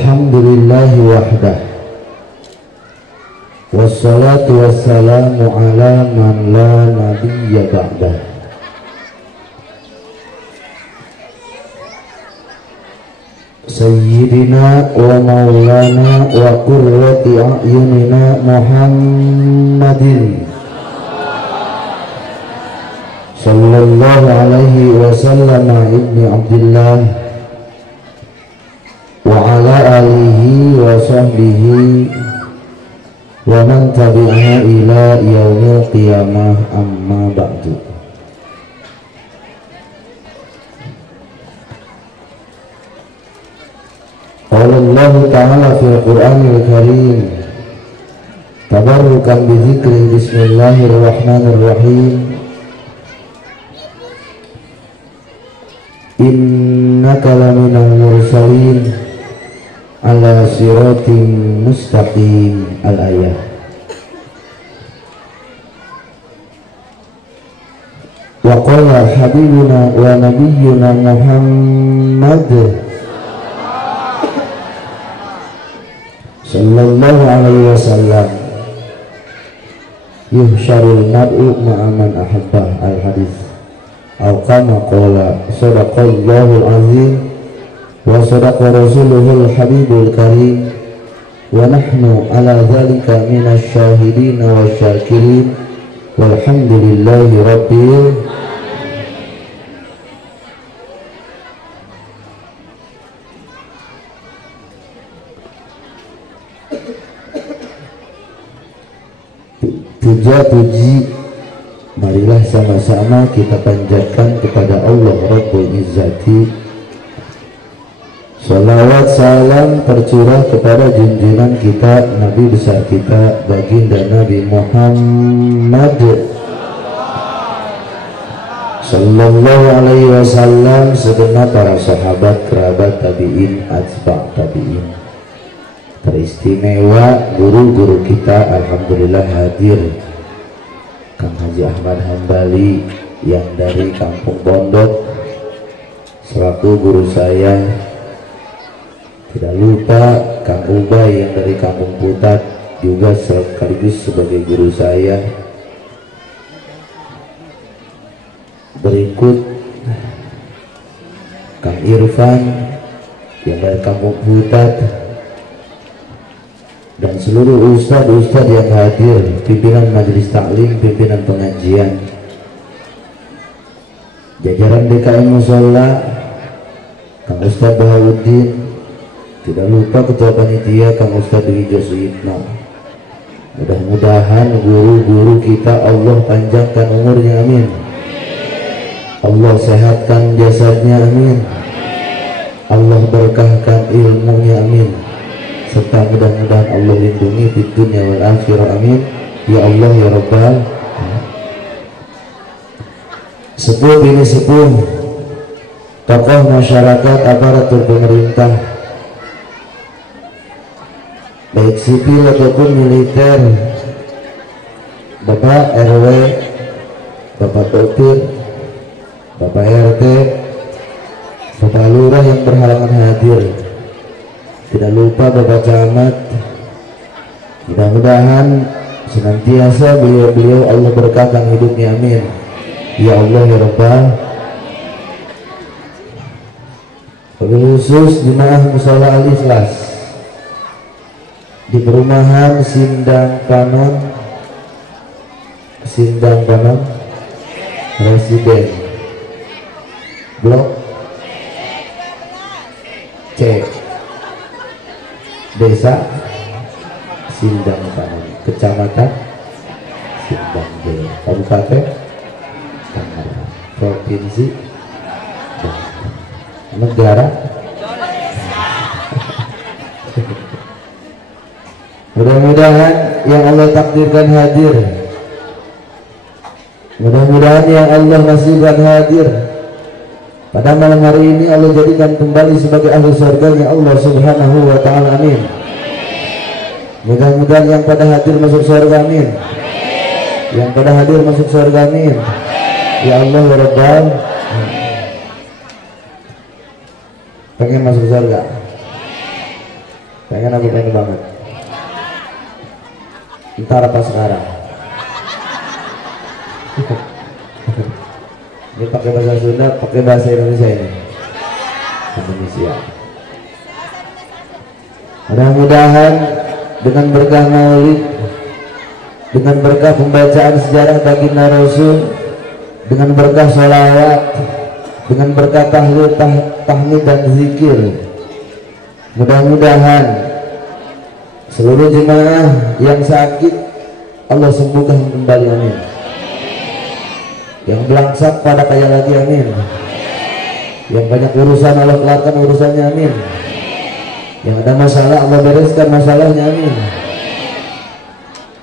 Alhamdulillahi wahdah, wassalatu wassalamu ala man la nabiyya ba'dah. Sayyidina wa maulana wa qurrati a'yunina Muhammadin sallallahu alaihi wasallam ibni Abdillah wa ala alihi wa sahbihi wa man tabi'aha ila yaumil qiyamah, amma ba'du. Qala Allah ta'ala fil Qur'anil Karim, tabarrukan bi dzikri, bismillahirrahmanirrahim. Innaka laminal mursalin ala siratim mustaqim. Al-ayah. Wa qala habibuna wa nabiyyuna Muhammad sallallahu alaihi wasallam, yuhsyarul mar'u ma'aman ahabbah. Al-hadis. Aw kama qala sadaqallahul azim wa sadaqa rasuluhul habibul karim wa nahnu ala dhalika minasy syahidin wa syakirin walhamdulillahi rabbil. Puja puji marilah sama-sama kita panjatkan kepada Allah Rabbul Izzati. Salawat salam tercurah kepada junjungan kita, Nabi besar kita, baginda Nabi Muhammad sallallahu alaihi wasallam, segenap para sahabat, kerabat, tabi'in, atba' tabi'in. Teristimewa guru-guru kita, alhamdulillah hadir Kang Haji Ahmad Hambali yang dari Kampung Bondok selaku guru saya. Tidak lupa Kang Ubay yang dari Kampung Putat juga sekaligus sebagai guru saya. Berikut Kang Irfan yang dari Kampung Putat dan seluruh ustadz yang hadir, pimpinan majelis taklim, pimpinan pengajian, jajaran DKM Musola, Kang Ustadz Bahauddin, tidak lupa ketua panitia Kang Ustadz Dwi Josuyitno. Mudah-mudahan guru-guru kita Allah panjangkan umurnya, amin. Allah sehatkan jasadnya, amin. Allah berkahkan ilmunya, amin. Serta mudah-mudahan Allah lindungi di dunia wal akhirah, amin. Ya Allah ya Rabbal. Sepuh bini sepuh, tokoh masyarakat, aparatur pemerintah baik sipil ataupun militer, Bapak RW, Bapak Topir, Bapak RT, Bapak Lurah yang berhalangan hadir, tidak lupa Bapak Camat. Mudah-mudahan senantiasa beliau-beliau Allah berkahkan hidupnya, amin. Ya Allah ya Rabbal. Wabil khusus jemaah Musola Al-Ikhlas di perumahan Sindang Panon Residen Blok C, Desa Sindang Panon, Kecamatan Sindang Jaya, Kabupaten Tangerang, Provinsi Negara. Mudah-mudahan yang Allah takdirkan hadir, mudah-mudahan yang Allah nasibkan hadir pada malam hari ini, Allah jadikan kembali sebagai ahli surganya Allah subhanahu wa ta'ala, amin. Mudah-mudahan yang pada hadir masuk surga, amin. Yang pada hadir masuk surga, amin. Ya Allah ya Rabbal. Pengen masuk surga? Pengen apa pengen banget? Ntar apa sekarang? Ini pakai bahasa Sunda, pakai bahasa Indonesia ini. Indonesia. Mudah-mudahan dengan berkah Maulid, dengan berkah pembacaan sejarah baginda Rasul, dengan berkah sholawat, dengan berkah tahlil, tahmid dan zikir, mudah-mudahan seluruh jemaah yang sakit Allah sembuhkan kembali, amin. Yang belangsak pada kaya lagi, amin. Yang banyak urusan Allah kelarkan urusannya, amin. Yang ada masalah Allah bereskan masalahnya, amin.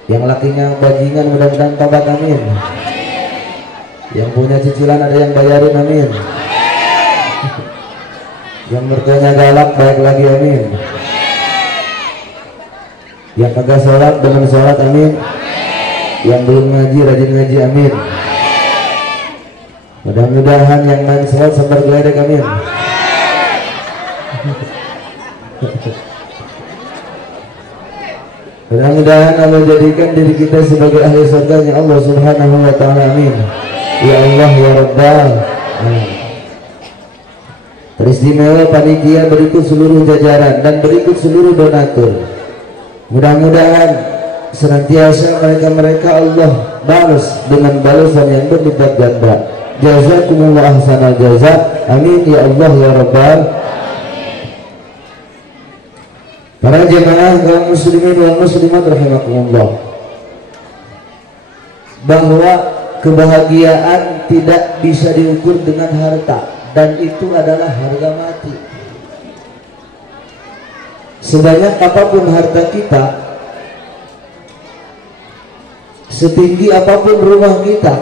Yang lakinya bajingan mudah-mudahan tobat, amin. Yang punya cicilan ada yang bayarin, amin. Yang mertuanya galak baik lagi, amin. Yang kagak sholat dengan sholat, amin. Yang belum ngaji rajin ngaji, amin. Mudah-mudahan yang main sholat sambar geledek, amin. Mudah-mudahan Allah jadikan diri kita sebagai ahli surganya Allah subhanahu wa ta'ala, amin. Ya Allah ya Rabbal, amin. Teristimewa panitia berikut seluruh jajaran dan berikut seluruh donatur. Mudah-mudahan senantiasa mereka Allah balas dengan balasan yang berlipat ganda. Jazakumullah ahsanal jazak, amin ya Allah ya Rabbal. Para jemaah kaum muslimin wal muslimat rahimakumullah, bahwa kebahagiaan tidak bisa diukur dengan harta, dan itu adalah harga mati. Sebanyak apapun harta kita, setinggi apapun rumah kita,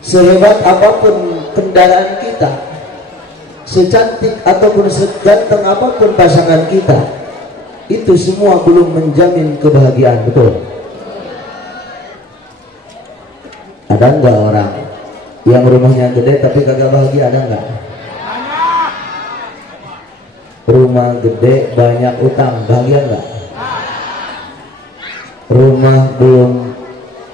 sehebat apapun kendaraan kita, secantik ataupun seganteng apapun pasangan kita, itu semua belum menjamin kebahagiaan, betul? Ada enggak orang yang rumahnya gede tapi kagak bahagia, ada enggak? Rumah gede banyak utang, bahagia enggak?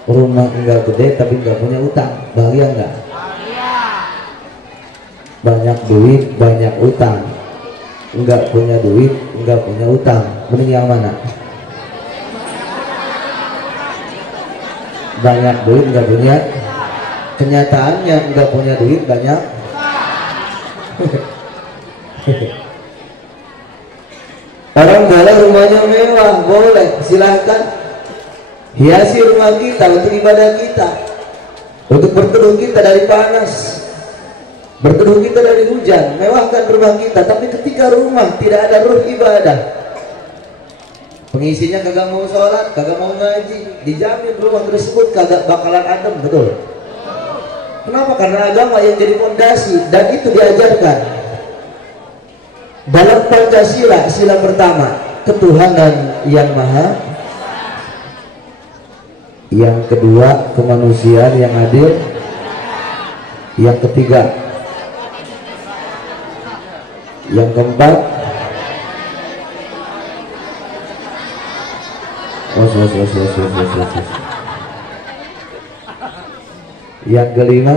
Rumah enggak gede tapi enggak punya utang, bahagia enggak? Banyak duit banyak utang, enggak punya duit enggak punya utang, mending yang mana? Banyak duit enggak punya, kenyataannya enggak punya duit banyak. Orang boleh rumahnya mewah, boleh, silahkan hiasi rumah kita untuk ibadah kita, untuk berteduh kita dari panas, berteduh kita dari hujan, mewahkan rumah kita. Tapi ketika rumah tidak ada ruh ibadah, pengisinya kagak mau sholat, kagak mau ngaji, dijamin rumah tersebut kagak bakalan adem, betul? Kenapa? Karena agama yang jadi fondasi, dan itu diajarkan dalam Pancasila. Sila pertama, ketuhanan yang maha. Yang kedua, kemanusiaan yang adil. Yang ketiga, yang keempat, yang kelima,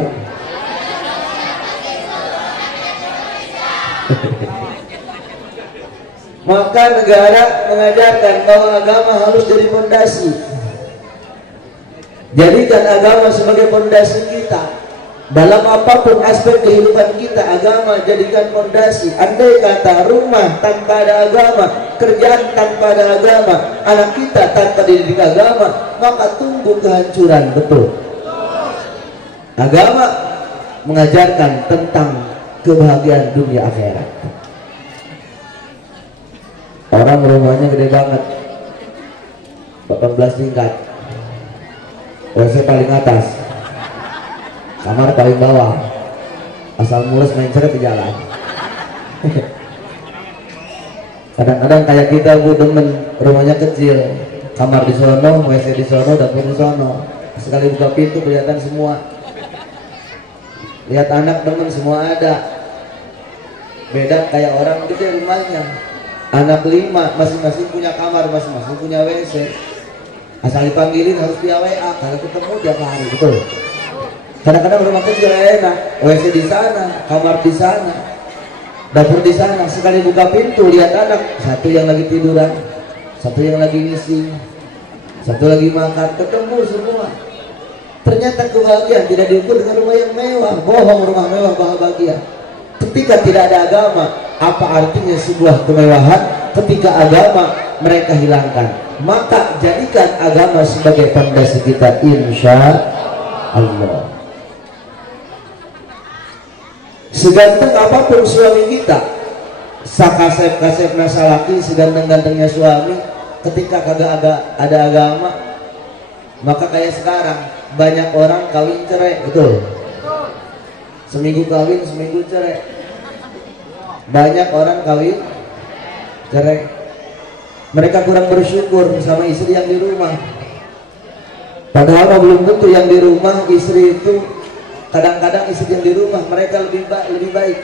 maka negara mengajarkan bahwa agama harus jadi fondasi. Jadikan agama sebagai fondasi kita dalam apapun aspek kehidupan kita. Agama jadikan fondasi. Andai kata rumah tanpa ada agama, kerjaan tanpa ada agama, anak kita tanpa dididik agama, maka tumbuh kehancuran, betul? Agama mengajarkan tentang kebahagiaan dunia akhirat. Orang rumahnya gede banget, 18 tingkat, WC paling atas, kamar paling bawah, asal mulus main seret di jalan. Kadang-kadang kayak kita, bu, demen rumahnya kecil, kamar di sono, WC di sono, dapur di sono, sekali buka pintu kelihatan semua. Lihat anak demen semua ada. Beda kayak orang gede rumahnya, anak 5 masing-masing punya kamar, masing-masing punya WC. Asal dipanggilin harus via WA karena ketemu tiap hari, betul. Kadang-kadang rumah kecil enak, WC di sana, kamar di sana, dapur di sana. Sekali buka pintu lihat anak, satu yang lagi tiduran, satu yang lagi ngisi, satu lagi makan, ketemu semua. Ternyata kebahagiaan tidak diukur dengan rumah yang mewah. Bohong, rumah mewah bahagia. Ketika tidak ada agama, apa artinya sebuah kemewahan? Ketika agama mereka hilangkan, maka jadikan agama sebagai fondasi kita, insya Allah. Seganteng apapun suami kita, sakasep-kasep nasa laki, seganteng-gantengnya suami, ketika kagak ada agama, maka kayak sekarang banyak orang kawin cerai, betul. Seminggu kawin, seminggu cerai. Banyak orang kawin cerai. Mereka kurang bersyukur sama istri yang di rumah. Padahal belum tentu yang di rumah istri itu, kadang-kadang istri yang di rumah mereka lebih baik.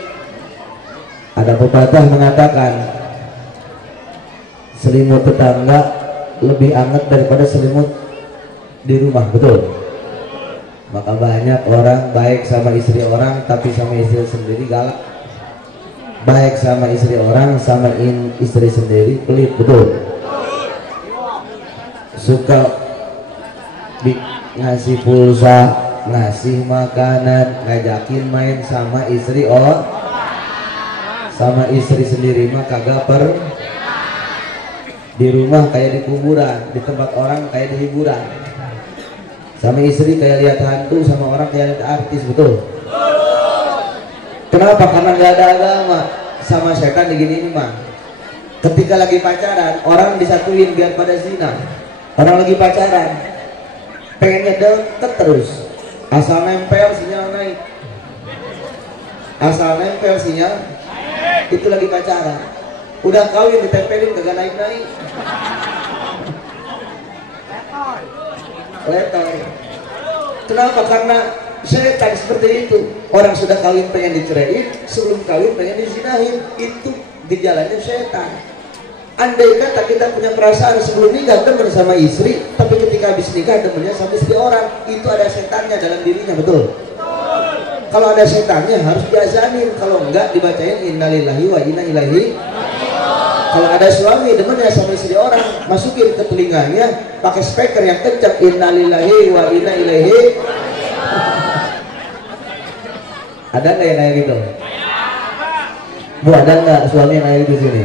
Ada pepatah mengatakan selimut tetangga lebih hangat daripada selimut di rumah, betul. Maka banyak orang baik sama istri orang tapi sama istri sendiri galak. Baik sama istri orang sama istri sendiri pelit, betul. Suka ngasih pulsa, ngasih makanan, ngajakin main sama istri orang, sama istri sendiri mah kagak di rumah kayak di kuburan, di tempat orang kayak di hiburan. Sama istri kayak lihat hantu, sama orang kayak lihat artis, betul. Kenapa? Karena nggak ada agama. Sama setan digini mah. Ketika lagi pacaran, orang disatuin biar pada zina. Orang lagi pacaran, pengennya deket terus. Asal nempel sinyal naik. Asal nempel sinyal, itu lagi pacaran. Udah kawin ditempelin kagak naik-naik. Letoy. Kenapa? Karena setan seperti itu. Orang sudah kawin pengen diceraiin, sebelum kawin pengen dizinahin. Itu gejalanya setan. Andai kata kita punya perasaan sebelum nikah demen sama istri, tapi ketika habis nikah demennya sama istri orang, itu ada setannya dalam dirinya, betul. Kalau ada setannya harus diazanin, kalau enggak dibacain innalillahi wa inna ilaihi. Kalau ada suami demennya sama istri orang, masukin ke telinganya pakai speaker yang kencang, innalillahi wa inna ilaihi. Ada nggak yang kayak gitu? Bu, ada nggak suami yang kayak gitu sini?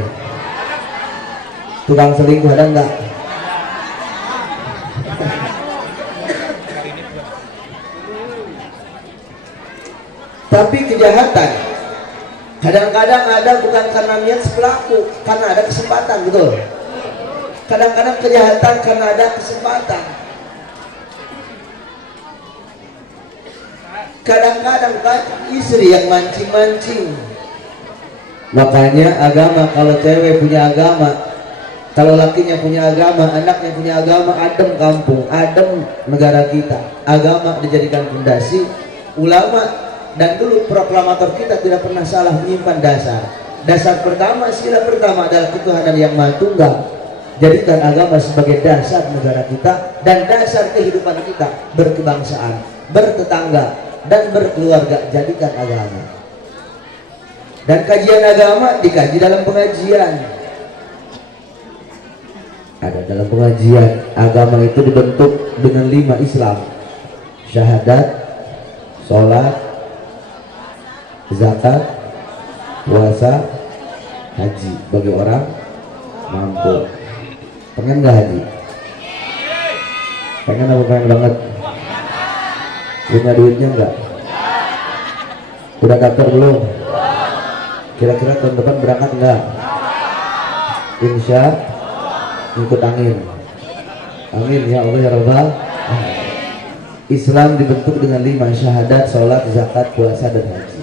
Tukang selingkuh ada nggak? Tapi kejahatan kadang-kadang ada bukan karena niat pelaku, karena ada kesempatan, betul. Kadang-kadang kejahatan karena ada kesempatan. Kadang-kadang kan istri yang mancing-mancing. Makanya agama, kalau cewek punya agama, kalau lakinya punya agama, anaknya punya agama, adem kampung, adem negara kita. Agama dijadikan fondasi. Ulama dan dulu proklamator kita tidak pernah salah menyimpan dasar. Dasar pertama, sila pertama adalah ketuhanan yang Maha Tunggal. Jadikan agama sebagai dasar negara kita dan dasar kehidupan kita berkebangsaan, bertetangga, dan berkeluarga. Jadikan agama. Dan kajian agama dikaji dalam pengajian. Ada dalam pengajian agama itu dibentuk dengan 5 Islam: syahadat, sholat, zakat, puasa, haji bagi orang mampu. Pengen nggak haji? Pengen apa pengen banget? Punya duitnya enggak? Udah daftar belum? Kira-kira tahun depan berangkat enggak? Insya ikut angin. Amin ya Allah ya Rabbal. Islam dibentuk dengan 5: syahadat, sholat, zakat, puasa, dan haji.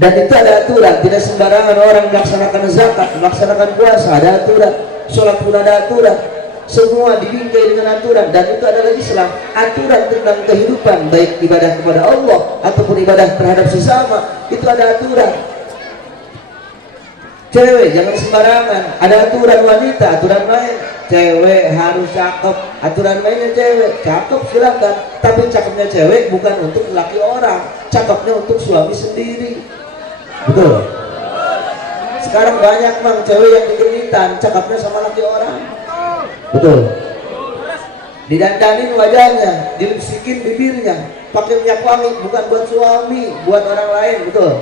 Dan itu ada aturan. Tidak sembarangan orang melaksanakan zakat, melaksanakan puasa. Ada aturan. Sholat pun ada aturan. Semua dibingkai dengan aturan, dan itu adalah Islam. Aturan tentang kehidupan, baik ibadah kepada Allah ataupun ibadah terhadap sesama, itu ada aturan. Cewek jangan sembarangan, ada aturan wanita, aturan main. Cewek harus cakep, aturan mainnya cewek cakep silakan, tapi cakepnya cewek bukan untuk laki orang, cakepnya untuk suami sendiri. Betul. Sekarang banyak mang cewek yang digenitan, cakepnya sama laki orang. Betul. Didandanin wajahnya, dilipstikin bibirnya, pakai minyak wangi, bukan buat suami, buat orang lain. Betul.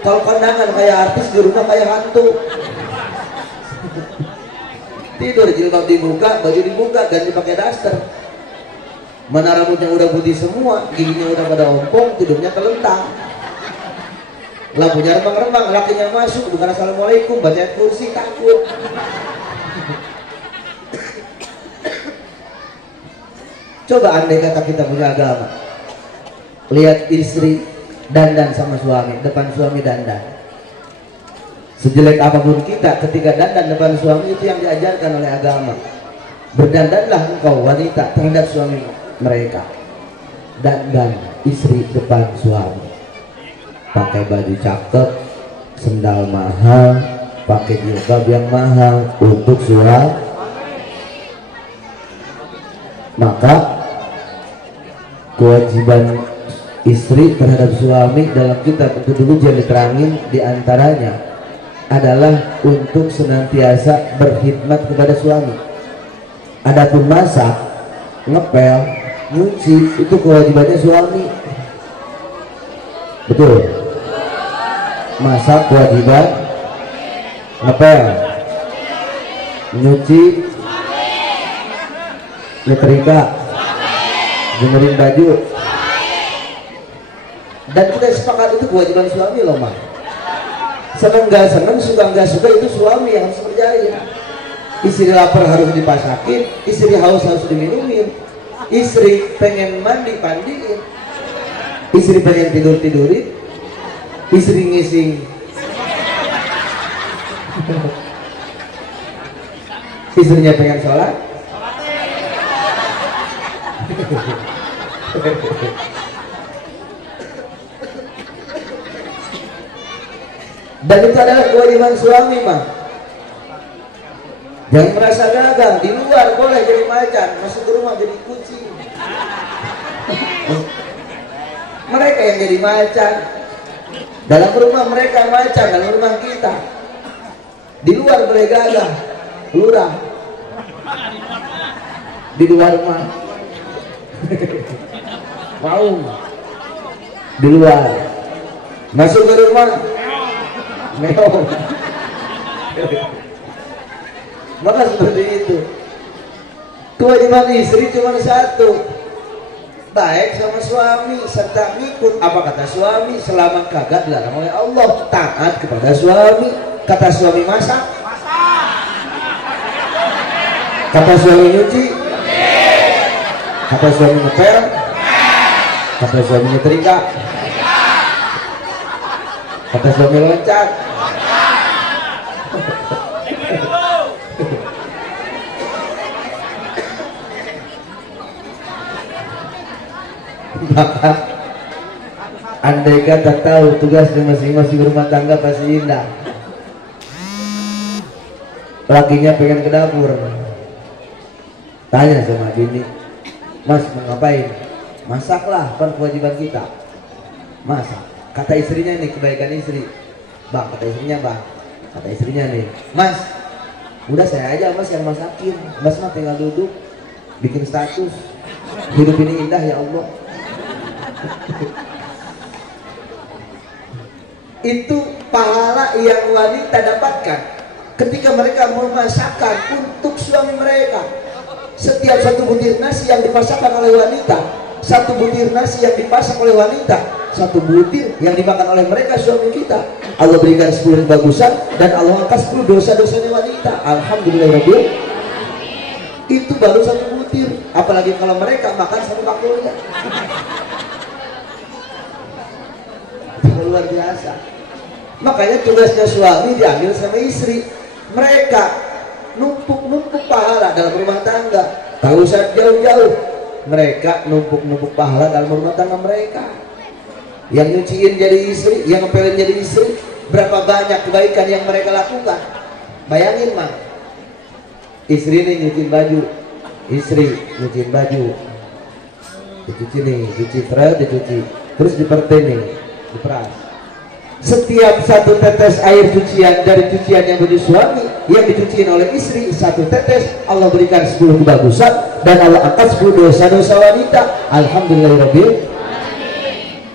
Kalau kondangan kayak artis, di rumah kayak hantu. Tidur jilbab dibuka, baju dibuka, ganti pakai daster. Mana rambutnya udah putih semua, giginya udah pada ompong, tidurnya kelentang. Lampunya remang-remang, lakinya masuk, bukan assalamualaikum, baca kursi, takut. Coba andai kata kita punya agama, lihat istri dandan sama suami, depan suami dandan. Sejelek apapun kita, ketika dandan depan suami, itu yang diajarkan oleh agama. Berdandanlah engkau wanita terhadap suami mereka. Dandan istri depan suami, pakai baju cakep, sendal mahal, pakai jilbab yang mahal untuk suami. Maka kewajiban istri terhadap suami dalam kitab itu dulu jadi terangin, diantaranya adalah untuk senantiasa berkhidmat kepada suami. Adapun masak, ngepel, nyuci itu kewajibannya suami. Betul. Masak kewajiban, ngepel, nyuci, nyetrika, benerin baju. Dan kita sepakat itu kewajiban suami loh mah. Seneng gak seneng, suka gak suka, itu suami yang harus berjaya. Istri lapar harus dipasakin, istri haus harus diminumin, istri pengen mandi pandiin, istri pengen tidur tidurin, istri ngising, istrinya pengen sholat. Dan itu adalah kewajiban suami mah. Jangan merasa gagal. Di luar boleh jadi macan, masuk ke rumah jadi kucing. Mereka yang jadi macan. Dalam rumah mereka macan, dalam rumah kita. Di luar boleh gagah, lurah. Di luar rumah mau. Di luar masuk ke rumah meong. Maka seperti itu. Kewajiban istri cuma satu, baik sama suami serta ngikut apa kata suami. Selama kagak dilarang oleh Allah, taat kepada suami. Kata suami masak, kata suami nyuci, kata suami ngepel, kata suami nyetrika, kata suami loncat. Maka andai kata tahu tugasnya masing-masing rumah tangga pasti indah. Lakinya pengen ke dapur, tanya sama bini, mas mau ngapain? Masaklah, kan kewajiban kita masak. Kata istrinya nih, kebaikan istri, bang, kata istrinya bang, kata istrinya nih, mas udah saya aja mas yang masakin, mas mah tinggal duduk bikin status, hidup ini indah ya Allah. Itu pahala yang wanita dapatkan ketika mereka memasakkan untuk suami mereka. Setiap satu butir nasi yang dipasakkan oleh wanita, satu butir nasi yang dipasak oleh wanita, satu butir yang dimakan oleh mereka suami kita, Allah berikan 10 bagusan dan Allah angkat 10 dosa-dosanya wanita. Alhamdulillah. Itu baru satu butir, apalagi kalau mereka makan satu bakulnya. Luar biasa. Makanya tugasnya suami diambil sama istri. Mereka numpuk-numpuk pahala dalam rumah tangga. Tak usah jauh-jauh, mereka numpuk-numpuk pahala dalam rumah tangga mereka. Yang nyuciin jadi istri, yang ngepelin jadi istri, berapa banyak kebaikan yang mereka lakukan. Bayangin mah, istri nih nyuciin baju, istri nyuciin baju, dicuci nih, dicuci, terus diperten nih, diperas. Setiap satu tetes air cucian dari cucian yang baju suami yang dicuciin oleh istri, satu tetes Allah berikan 10 kebagusan dan Allah angkat 10 dosa-dosa wanita. Alhamdulillahirabbil.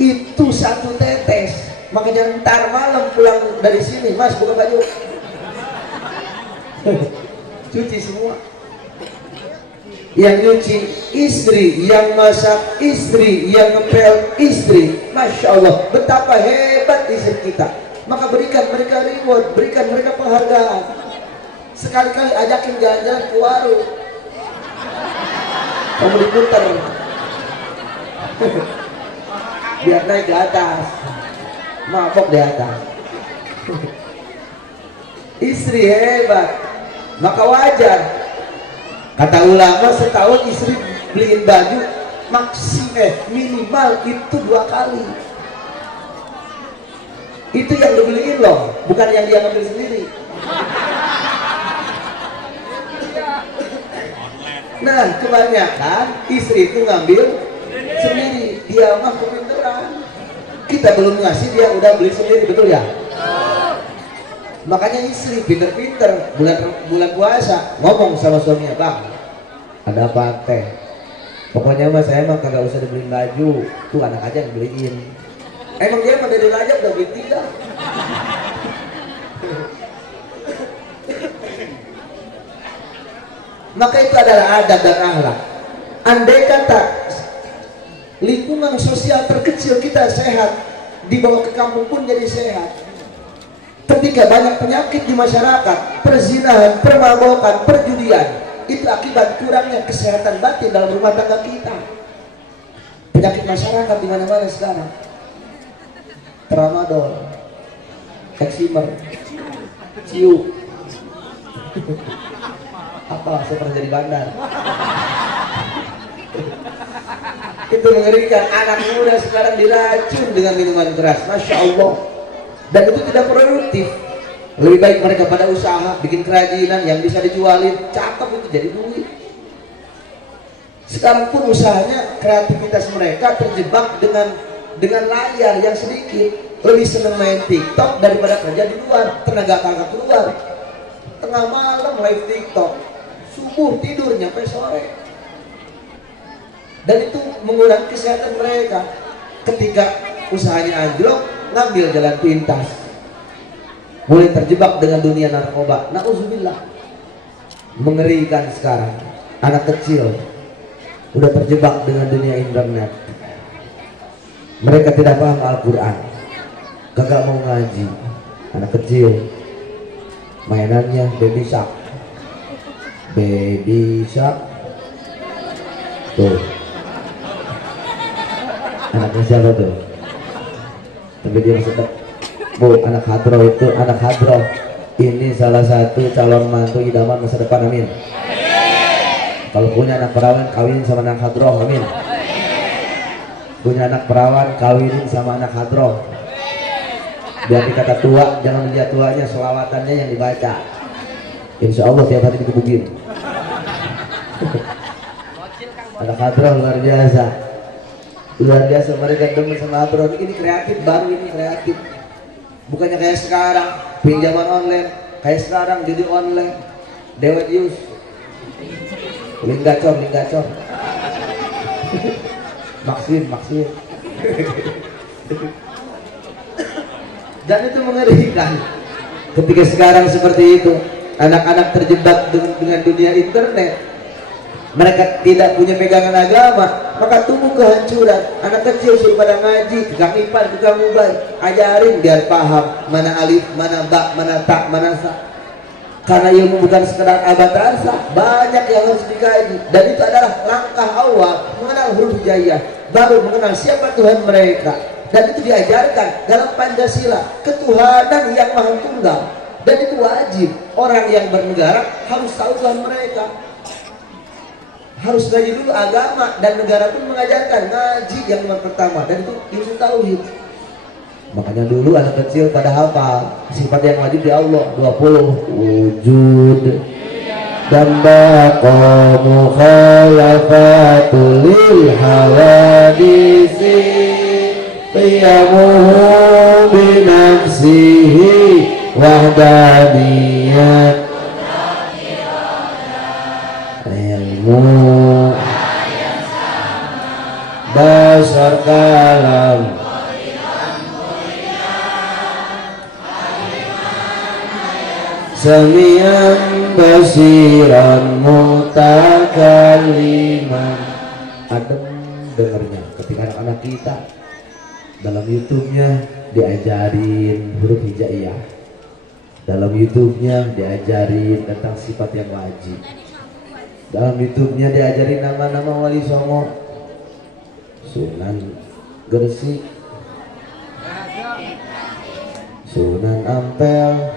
Itu satu tetes. Makanya ntar malam pulang dari sini, Mas buka baju, cuci semua. Yang nyuci istri, yang masak istri, yang ngepel istri. Masya Allah, betapa hebat istri kita. Maka berikan mereka reward, berikan mereka penghargaan. Sekali-kali ajakin jalan-jalan ke warung, kamu diputer biar naik ke atas, mabok di atas. Istri hebat, maka wajar. Kata ulama, setahun istri beliin baju minimal itu 2 kali. Itu yang dibeliin loh, bukan yang dia ngambil sendiri. Nah, kebanyakan istri itu ngambil sendiri. Dia mah kepinteran. Kita belum ngasih, dia udah beli sendiri, betul ya? Makanya istri pinter-pinter bulan puasa ngomong sama suaminya, bang, ada apa teh? Pokoknya mas saya emang kagak usah dibeliin baju, tuh anak aja yang beliin. Emang dia mah dari aja udah beli 3. Maka itu adalah adab dan akhlak. Andai kata lingkungan sosial terkecil kita sehat, dibawa ke kampung pun jadi sehat. Ketika banyak penyakit di masyarakat, perzinahan, permabukan, perjudian, itu akibat kurangnya kesehatan batin dalam rumah tangga kita. Penyakit masyarakat di mana-mana sekarang. Tramadol, eksimer, ciu. Apa? Saya pernah jadi bandar. Itu mengerikan. Anak muda sekarang diracun dengan minuman keras. Masya Allah. Dan itu tidak produktif. Lebih baik mereka pada usaha, bikin kerajinan yang bisa dijualin, cakep, itu jadi duit. Sekarang pun usahanya, kreativitas mereka terjebak dengan layar yang sedikit. Lebih senang main TikTok daripada kerja di luar. Tenaga kagak keluar. Tengah malam live TikTok, subuh tidur nyampe sore. Dan itu mengurangi kesehatan mereka. Ketika usahanya anjlok, ngambil jalan pintas, mulai terjebak dengan dunia narkoba. Nauzubillah. Mengerikan sekarang. Anak kecil udah terjebak dengan dunia internet. Mereka tidak paham Al-Quran, kagak mau ngaji. Anak kecil mainannya baby shark, tuh anaknya siapa tuh? Tapi dia sedap. Bu, anak hadroh itu, anak hadroh ini salah satu calon mantu idaman masa depan, amin. Kalau punya anak perawan, kawinin sama anak hadroh, amin. Punya anak perawan, kawinin sama anak hadroh. Biar dikata tua, jangan melihat tuanya, selawatannya yang dibaca. Insya Allah tiap hari dikebukin. Anak hadroh luar biasa. Luar biasa, mereka demen sama hadroh. Ini kreatif, baru ini kreatif. Bukannya kayak sekarang pinjaman online, kayak sekarang jadi online, dewet use, link gacor, maksin. Dan itu mengerikan. Ketika sekarang seperti itu, anak-anak terjebak dengan dunia internet. Mereka tidak punya pegangan agama, maka tumbuh kehancuran. Anak kecil suruh pada ngaji, tukang ipan, tukang ubay, ajarin biar paham mana alif, mana ba, mana ta, mana sa. Karena ilmu bukan sekedar abad rasa, banyak yang harus dikaji. Dan itu adalah langkah awal mengenal huruf hijaiyah, baru mengenal siapa Tuhan mereka. Dan itu diajarkan dalam Pancasila, ketuhanan yang maha tunggal. Dan itu wajib, orang yang bernegara harus tahu Tuhan mereka. Harus ngaji dulu agama, dan negara pun mengajarkan ngaji yang pertama, dan itu ilmu tauhid. Makanya dulu anak kecil pada hafal sifat yang wajib di Allah 20 wujud dan baqa mukhalafatul lil hawadisi qiyamuhu binafsihi wahdaniyat ilmu dasar kalam samian basiran mutakaliman. Adem dengarnya ketika anak-anak kita dalam YouTube-nya diajarin huruf hijaiyah, dalam YouTube-nya diajarin tentang sifat yang wajib, dalam YouTube-nya diajarin nama-nama wali songo, Sunan Gresik, Sunan Ampel,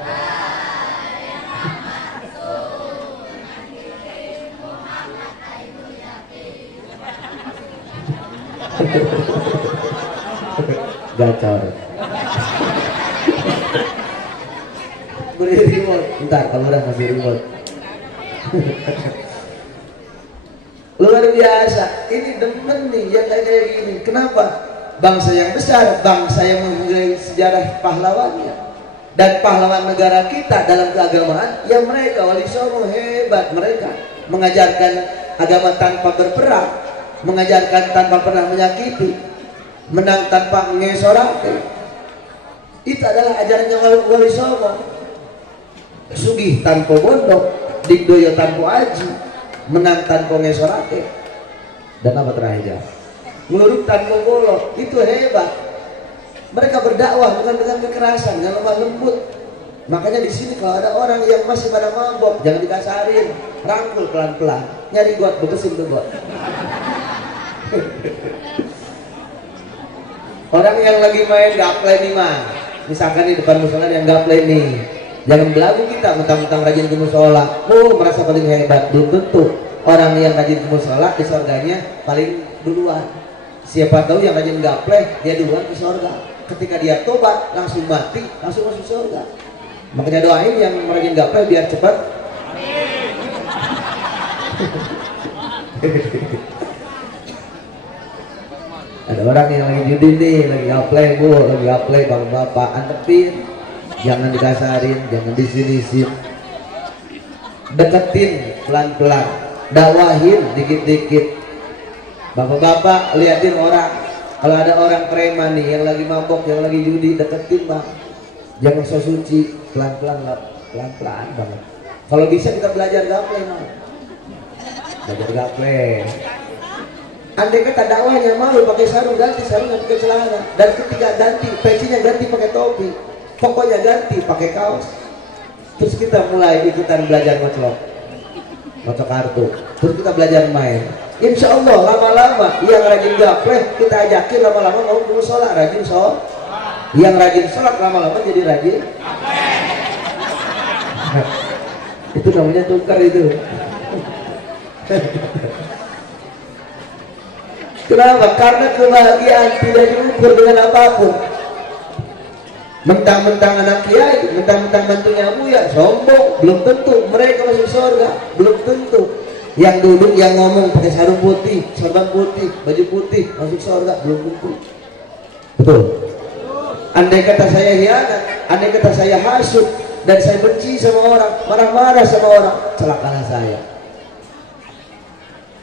gacor. Beri remote, ntar kalau udah kasih remote. Luar biasa, ini demen nih yang kayak gini. Kenapa? Bangsa yang besar, bangsa yang mempunyai sejarah pahlawannya, dan pahlawan negara kita dalam keagamaan, yang mereka wali songo hebat, mereka mengajarkan agama tanpa berperang, mengajarkan tanpa pernah menyakiti, menang tanpa mengesorake. Itu adalah ajarannya wali songo. Sugih tanpa bondo, digdoyo tanpa aji, menang tanpa ngesorake, dan apa terakhir? Ngeluruk tanpa golok. Itu hebat. Mereka berdakwah bukan dengan kekerasan, dengan lemah lembut. Makanya di sini kalau ada orang yang masih pada mabok, jangan dikasarin, rangkul pelan-pelan, nyari got, bebesin tuh got. Orang yang lagi main gaple nih mah, misalkan di depan musola yang gaple nih, jangan belagu kita mentang-mentang rajin ke musola, merasa paling hebat. Belum tentu orang yang rajin ke musola di surganya paling duluan. Siapa tahu yang rajin gaple dia duluan ke surga. Ketika dia tobat langsung mati, langsung masuk surga. Makanya doain yang rajin gaple biar cepat. Ada orang yang lagi judi nih, lagi gaple bu, lagi gaple bapak, antepin, jangan dikasarin, jangan disinisin, deketin pelan-pelan, dakwahin dikit-dikit. Bapak-bapak liatin orang, kalau ada orang preman nih yang lagi mabok, yang lagi judi, deketin bang, jangan so suci, pelan-pelan lah, pelan-pelan banget. Kalau bisa kita belajar gaple bang, belajar gaple. Andai kata dakwahnya malu pakai sarung, ganti sarungnya pakai celana, dan ketika ganti pecinya ganti pakai topi, pokoknya ganti pakai kaos. Terus kita mulai ikutan belajar ngocok kartu, terus kita belajar main. Insya Allah lama-lama yang rajin gapleh kita ajakin lama-lama mau ke sholat, rajin sholat. Yang rajin sholat lama-lama jadi rajin. Itu namanya tukar itu. Kenapa? Karena kebahagiaan tidak diukur dengan apapun. Mentang-mentang anak kiai, mentang-mentang mantunya Buya, sombong, belum tentu mereka masuk surga, belum tentu. Yang duduk, yang ngomong pakai sarung putih, sorban putih, baju putih, masuk surga, belum tentu. Betul? Andai kata saya hianat, andai kata saya hasut, dan saya benci sama orang, marah-marah sama orang, celakalah saya.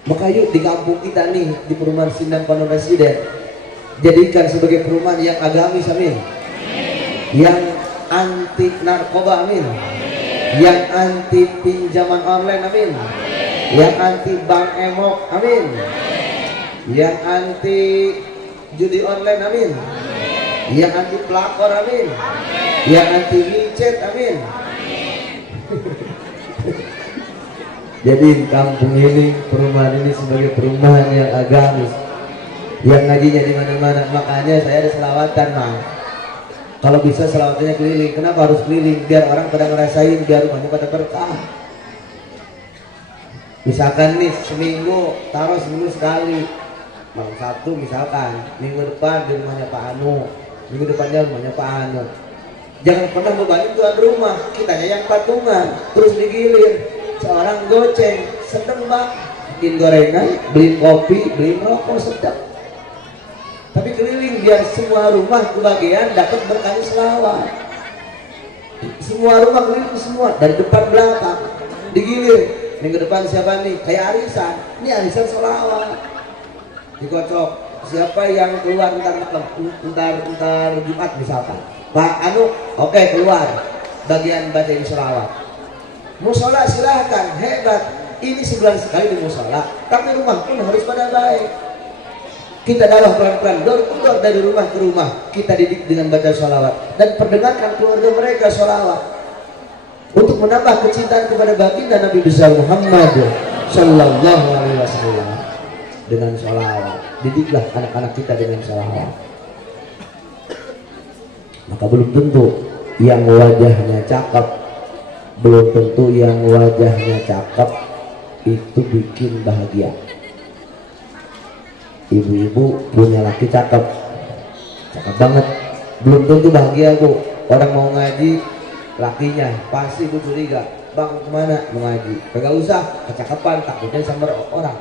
Maka yuk di kampung kita nih, di perumahan Sindang Pondok Residen, jadikan sebagai perumahan yang agamis, amin. Yang anti narkoba, amin. Yang anti pinjaman online, amin. Yang anti bank emok, amin. Yang anti judi online, amin. Yang anti pelakor, amin. Yang anti micet, amin. Jadi kampung ini, perumahan ini sebagai perumahan yang agamis, yang ngajinya di mana-mana. Makanya saya ada selawatan, Mang. Kalau bisa selawatannya keliling. Kenapa harus keliling? Biar orang pada ngerasain, biar rumahnya pada berkah. Misalkan nih seminggu, taruh seminggu sekali. Malam Sabtu misalkan, minggu depan di rumahnya Pak Anu, minggu depannya rumahnya Pak Anu. Jangan pernah bebanin tuan rumah, kitanya yang patungan, terus digilir. Seorang goceng, sedang Mbak, bikin gorengan, beliin kopi, beliin rokok, sedang. Tapi keliling biar semua rumah kebagian dapat berkah selawat. Semua rumah keliling semua, dari depan belakang, digilir. Minggu depan siapa nih? Kayak arisan, ini arisan selawat. Dikocok, siapa yang keluar ntar Jumat misalkan. Pak Anu, oke, keluar bagian bacain selawat. Musola silahkan, hebat. Ini sebulan sekali di musola, tapi rumah pun harus pada baik. Kita dakwah pelan-pelan, door to door, dari rumah ke rumah. Kita didik dengan baca sholawat dan perdengarkan keluarga mereka sholawat untuk menambah kecintaan kepada baginda Nabi besar Muhammad Sallallahu Alaihi Wasallam dengan sholawat. Didiklah anak-anak kita dengan sholawat. Maka belum tentu yang wajahnya cakep, belum tentu yang wajahnya cakep itu bikin bahagia. Ibu-ibu punya laki cakep, cakep banget, belum tentu bahagia bu. Orang mau ngaji, lakinya pasti bu curiga, bang kemana mau ngaji? Kagak usah, kecakapan takutnya sambar orang.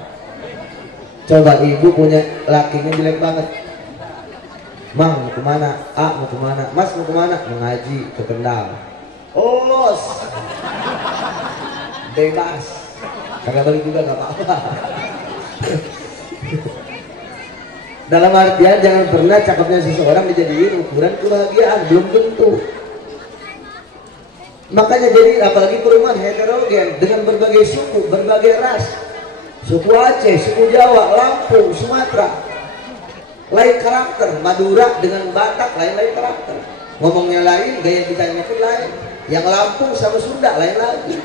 Coba ibu punya lakinya jelek banget, bang mau kemana? A mau kemana? Mas mau kemana? Mau ngaji ke Kendal. Oh los, bebas, kagak balik juga nggak apa-apa. Dalam artian jangan pernah cakepnya seseorang dijadiin ukuran kebahagiaan, belum tentu. Makanya jadi apalagi perumahan heterogen dengan berbagai suku, berbagai ras, suku Aceh, suku Jawa, Lampung, Sumatera, lain karakter. Madura dengan Batak lain-lain karakter, ngomongnya lain, gaya bicaranya pun lain. Yang Lampung sama Sunda lain lagi.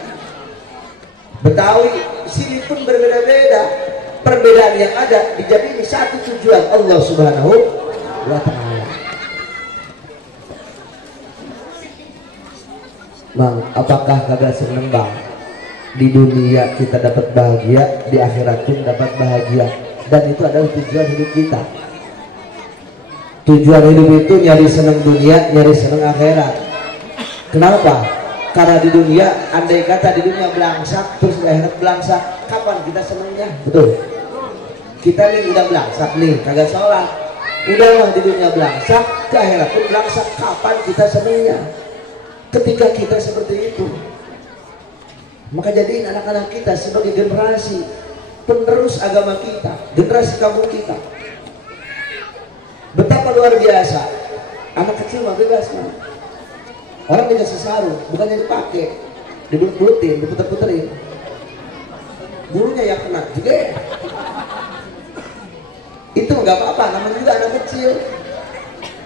Betawi sini pun berbeda-beda. Perbedaan yang ada dijadikan satu tujuan Allah Subhanahu wa Ta'ala. Mang, apakah kagak seneng bang? Di dunia kita dapat bahagia, di akhirat pun dapat bahagia, dan itu adalah tujuan hidup kita. Tujuan hidup itu nyari seneng dunia, nyari seneng akhirat. Kenapa? Karena di dunia, andai kata di dunia belangsak, terus di akhirat belangsak, kapan kita senangnya? Betul. Kita nih udah belangsak nih, kagak sholat. Udahlah di dunia belangsak, ke akhirat pun belangsak, kapan kita senangnya? Ketika kita seperti itu. Maka jadiin anak-anak kita sebagai generasi penerus agama kita, generasi kampung kita. Betapa luar biasa. Anak kecil mah bebas mah. Orang dikasih sarung, bukannya dipakai, dibulut-bulutin, diputer-puterin. Bulunya yang kena juga ya. Itu nggak apa-apa, namanya juga anak kecil.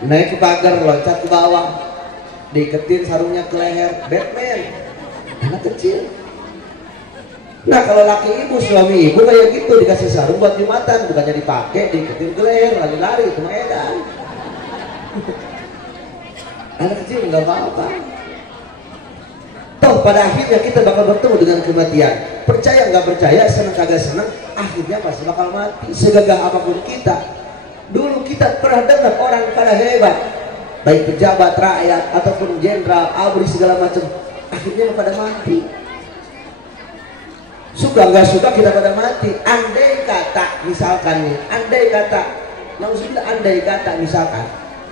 Naik ke pagar, loncat ke bawah, diiketin sarungnya ke leher, Batman. Anak kecil. Nah kalau laki ibu, suami ibu kayak gitu, dikasih sarung buat Jumatan, bukannya dipakai, diiketin ke leher, lari-lari ke Medan. Anak kecil nggak apa-apa. Toh pada akhirnya kita bakal bertemu dengan kematian. Percaya nggak percaya, senang kagak senang, akhirnya pasti bakal mati. Segagah apapun kita. Dulu kita pernah dengar orang pada hebat, baik pejabat, rakyat, ataupun jenderal, abri segala macam, akhirnya pada mati. Suka nggak suka kita pada mati. Andai kata misalkan nih, andai kata, maksudnya andai kata misalkan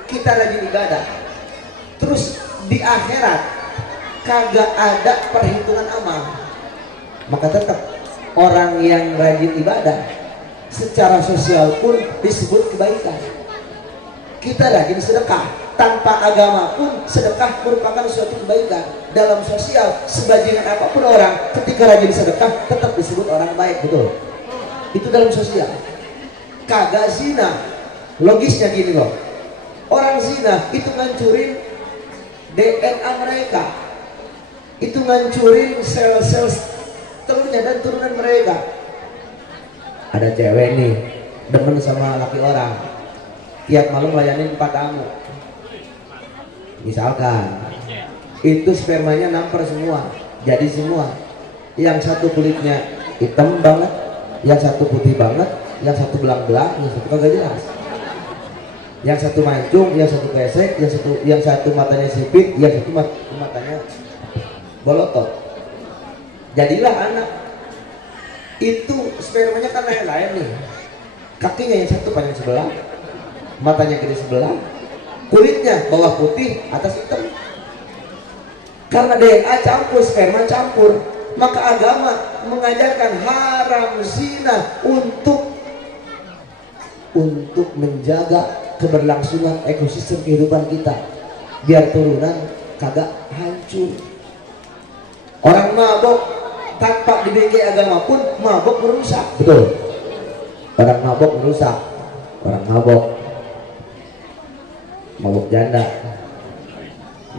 kita lagi ibadah, terus di akhirat kagak ada perhitungan amal, maka tetap orang yang rajin ibadah secara sosial pun disebut kebaikan. Kita rajin sedekah, tanpa agama pun sedekah merupakan suatu kebaikan. Dalam sosial, sebajingan apapun orang, ketika rajin sedekah tetap disebut orang baik, betul? Itu dalam sosial. Kagak zina, logisnya gini loh, orang zina itu ngancurin DNA mereka, itu ngancurin sel-sel telurnya dan turunan mereka. Ada cewek nih demen sama laki orang, tiap malam layanin 4 tamu misalkan, itu spermanya nampar semua, jadi semua. Yang satu kulitnya hitam banget, yang satu putih banget, yang satu belang-belang, yang satu kagak jelas. yang satu mancung, yang satu pesek, yang satu matanya sipit, yang satu matanya bolotot. Jadilah anak itu spermanya kan lain-lain nih, kakinya yang satu panjang sebelah, matanya gede sebelah, kulitnya bawah putih atas hitam. Karena DNA campur, sperma campur, maka agama mengajarkan haram zina untuk menjaga keberlangsungan ekosistem kehidupan kita, biar turunan kagak hancur. Orang mabok tanpa dibimbing agama pun mabok merusak, betul. Orang mabok merusak, orang mabok janda,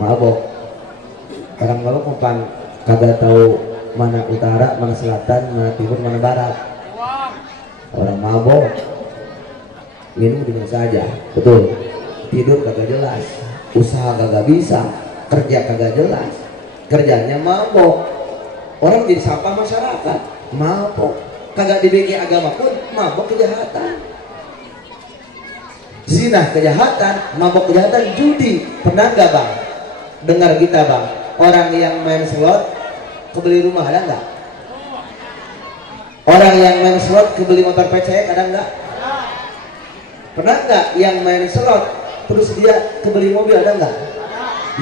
mabok. Orang mabok umpan kagak tahu mana utara, mana selatan, mana timur, mana barat. Orang mabok minum dengan saja, betul. Tidur kagak jelas, usaha kagak bisa, kerja kagak jelas, kerjanya mabok. Orang jadi sampah masyarakat, mabok. Kagak dibimbing agama pun mabok kejahatan. Zina kejahatan, mabok kejahatan, judi. Pernah nggak bang dengar kita bang, orang yang main slot kebeli rumah, ada nggak? Orang yang main slot kebeli motor PCX, ada nggak? Pernah nggak yang main slot terus dia kebeli mobil, ada nggak?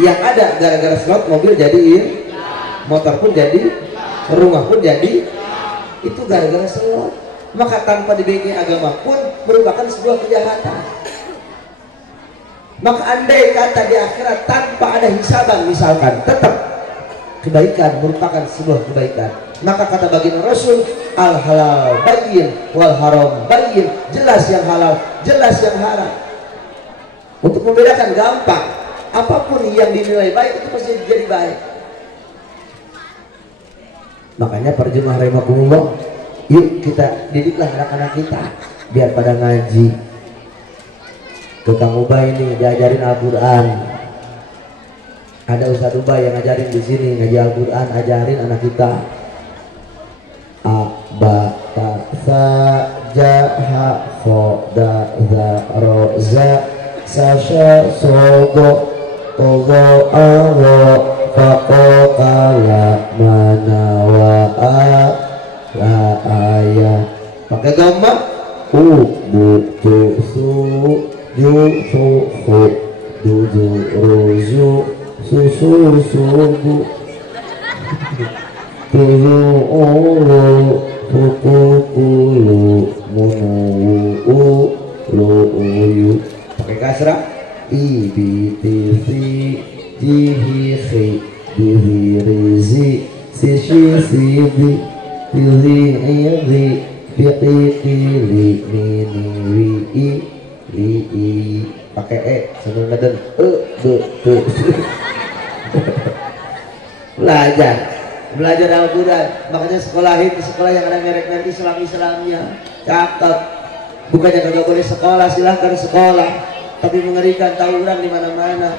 Yang ada gara-gara slot mobil jadiin, motor pun jadi, rumah pun jadi, itu gara-gara slot. Maka tanpa dibimbing agama pun merupakan sebuah kejahatan. Maka andai kata di akhirat tanpa ada hisaban misalkan, tetap kebaikan merupakan sebuah kebaikan. Maka kata baginda Rasul, al halal bayyin wal haram bayyin, jelas yang halal, jelas yang haram. Untuk membedakan gampang, apapun yang dinilai baik itu pasti jadi baik. Makanya para jemaah rahimakumullah, yuk kita didiklah anak-anak kita biar pada ngaji. Ke Kang Ubay ini diajarin Al-Quran. Ada Ustaz Ubay yang ngajarin di sini ngaji Al-Quran, ajarin anak kita. A ba ta sa ja ha fo da za ro za sa sha so go to go a ro fa ko kala mana wa a la aya. Pakai gambar u bu tu su ju su fu du ju ru ju su su su gu tuju ulu tuku kulu munu u lu uyu. Pakai kasrah i bi ti si ji hi si di zi ri zi si shi si di di zi i zi pi ti ti li ni ni wi i li i. Pakai e sambil ngeden be belajar Al-Quran. Makanya sekolahin di sekolah yang ada merek-merek Islamnya, cakep. Bukannya kagak boleh sekolah, silahkan sekolah, tapi mengerikan tawuran di mana-mana.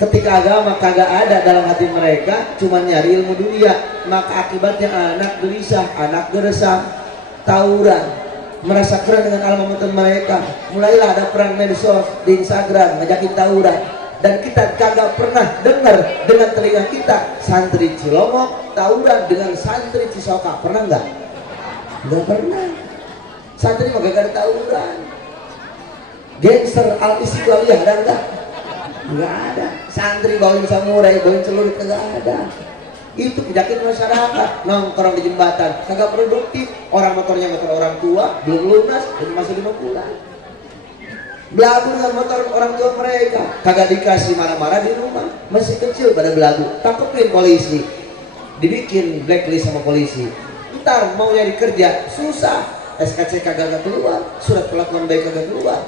Ketika agama kagak ada dalam hati mereka, cuma nyari ilmu dunia, maka akibatnya anak gelisah, anak gersang, tawuran, merasa keren dengan alma mater mereka. Mulailah ada perang medsos di Instagram ngajakin tawuran. Dan kita kagak pernah dengar dengan telinga kita santri Cilomok tawuran dengan santri Cisoka. Pernah nggak? Nggak pernah. Santri mah gak ada tawuran. Gangster Al-Istiqlaliyah ada nggak? Nggak ada. Santri bawain samurai, bawain celurit, kagak ada. Itu penyakit masyarakat. Nongkrong di jembatan kagak produktif. Orang motornya motor orang tua, belum lunas, dan masih 5 bulan. Belagu dengan motor orang tua mereka, kagak dikasih, marah-marah di rumah, masih kecil pada belagu, takupin polisi, dibikin blacklist sama polisi. Ntar mau nyari kerja susah, SKC kagak keluar, surat kelakuan baik kagak keluar.